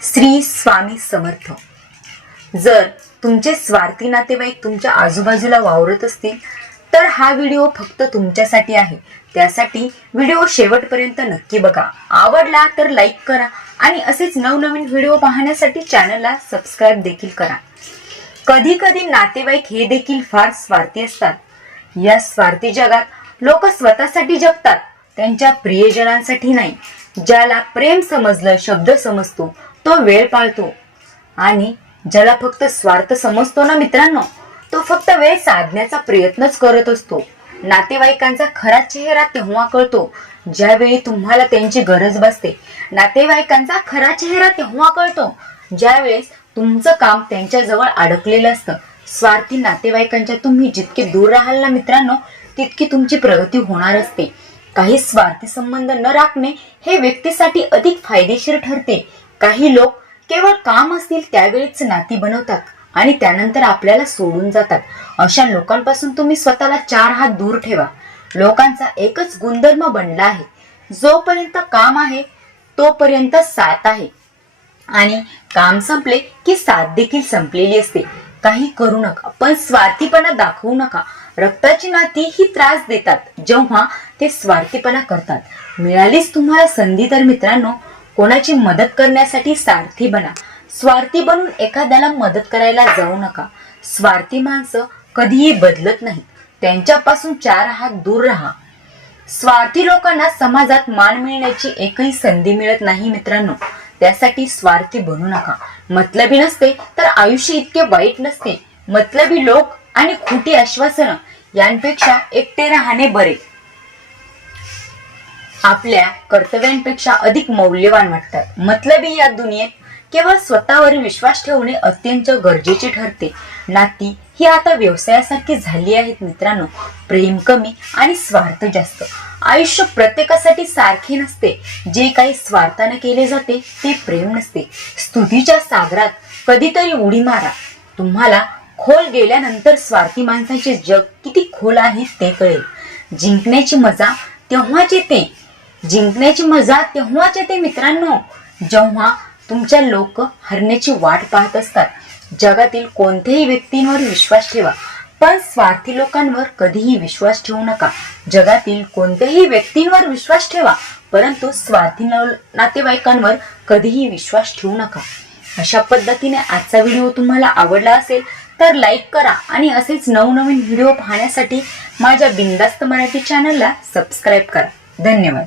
श्री स्वामी समर्थ. जर तुमचे स्वार्थी नातेवाईक तुमच्या आजूबाजूला वावरत असतील तर हा व्हिडिओ फक्त तुमच्यासाठी आहे. त्यासाठी व्हिडिओ शेवटपर्यंत नक्की बघा. आवडला तर लाईक करा आणि असेच नवनवीन व्हिडिओ पाहण्यासाठी चॅनलला सबस्क्राईब देखील करा. कधी कधी नातेवाईक हे देखील फार स्वार्थी असतात. या स्वार्थी जगात लोक स्वतःसाठी जगतात त्यांच्या प्रियजनांसाठी नाही. ज्याला प्रेम समजलं शब्द समजतो तो वेळ पाळतो. आणि ज्याला फक्त स्वार्थ समजतो ना मित्रांनो तो फक्त वेळ साधण्याचा प्रयत्नच करत असतो. नातेवाईकांचा खरा चेहरा तेव्हा कळतो ज्यावेळी तुम्हाला त्यांची गरज भासते. नातेवाईकांचा खरा चेहरा तेव्हा कळतो ज्यावेळेस तुमचं काम त्यांच्या जवळ अडकलेलं असतं. स्वार्थी नातेवाईकांच्या तुम्ही जितके दूर राहाल ना मित्रांनो तितकी तुमची प्रगती होणार असते. काही स्वार्थी संबंध न राखणे हे व्यक्तीसाठी अधिक फायदेशीर ठरते. काही लोक केवळ काम असतील त्यावेळीच नाती बनवतात आणि त्यानंतर आपल्याला सोडून जातात. अशा लोकांपासून तुम्ही स्वतःला चार हात दूर ठेवा. लोकांचा एकच गुणधर्म बनला आहे. जोपर्यंत काम आहे तोपर्यंत साथ आहे. आणि काम संपले की साथ देखील संपलेली असते. काही करू नका पण स्वार्थीपणा दाखवू नका. रक्ताची नाती ही त्रास देतात. जेव्हा ते स्वार्थीपणा करतात. मिळालीच तुम्हाला संधी तर मित्रांनो कोणाची मदत करण्यासाठी सारथी बना. स्वार्थी बनून एखाद्याला मदत करायला जाऊ नका. स्वार्थी माणसं कधीही बदलत नाहीत. त्यांच्यापासून चार हात दूर राहा. स्वार्थी लोकांना समाजात मान मिळण्याची एकही संधी मिळत नाही मित्रांनो. त्यासाठी स्वार्थी बनू नका. मतलबी नसते तर आयुष्य इतके वाईट नसते. मतलबी लोक आणि खोटी आश्वासनं यांपेक्षा एकटे राहणे बरे. आपल्या कर्तव्यांपेक्षा अधिक मौल्यवान वाटतात. मतलबी या दुनियेत केवळ स्वतःवर विश्वास ठेवणे अत्यंत गरजेचे ठरते. नाती ही आता व्यवसायासारखी झाली आहेत मित्रांनो. प्रेम कमी आणि स्वार्थ जास्त. आयुष्य प्रत्येकासाठी सारखे नसते. जे काही स्वार्थाने केले जाते ते प्रेम नसते. स्तुतीच्या सागरात कधीतरी उडी मारा. तुम्हाला खोल गेल्यानंतर स्वार्थी माणसाचे जग किती खोल आहे ते कळेल. जिंकण्याची मजा तेव्हाच येते. जिंकण्याची मजा तेव्हाच येते मित्रांनो. जेव्हा तुमच्या लोक हरण्याची वाट पाहत असतात. जगातील कोणत्याही व्यक्तींवर विश्वास ठेवा. पण स्वार्थी लोकांवर कधीही विश्वास ठेवू नका. जगातील कोणत्याही व्यक्तींवर विश्वास ठेवा. परंतु स्वार्थी नातेवाईकांवर कधीही विश्वास ठेवू नका. अशा पद्धतीने आजचा व्हिडिओ तुम्हाला आवडला असेल तर लाईक करा आणि असेच नवनवीन व्हिडिओ पाहण्यासाठी माझ्या बिंदास्त मराठी चॅनलला सबस्क्राईब करा. धन्यवाद.